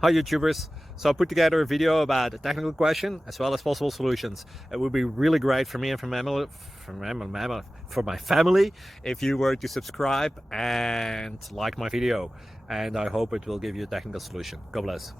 Hi YouTubers. So I put together a video about a technical question as well as possible solutions. It would be really great for me and for my family if you were to subscribe and like my video. And I hope it will give you a technical solution. God bless.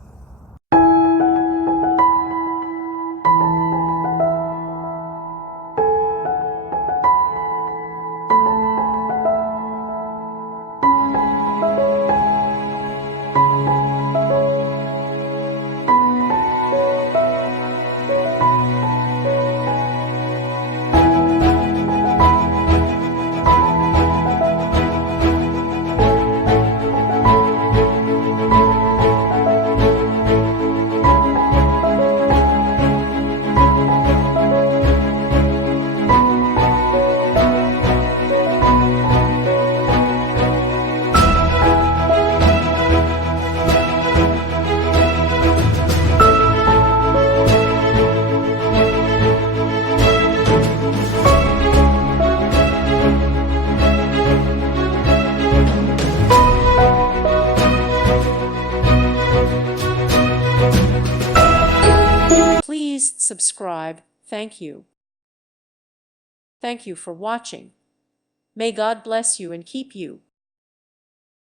Please subscribe. Thank you. Thank you for watching. May God bless you and keep you.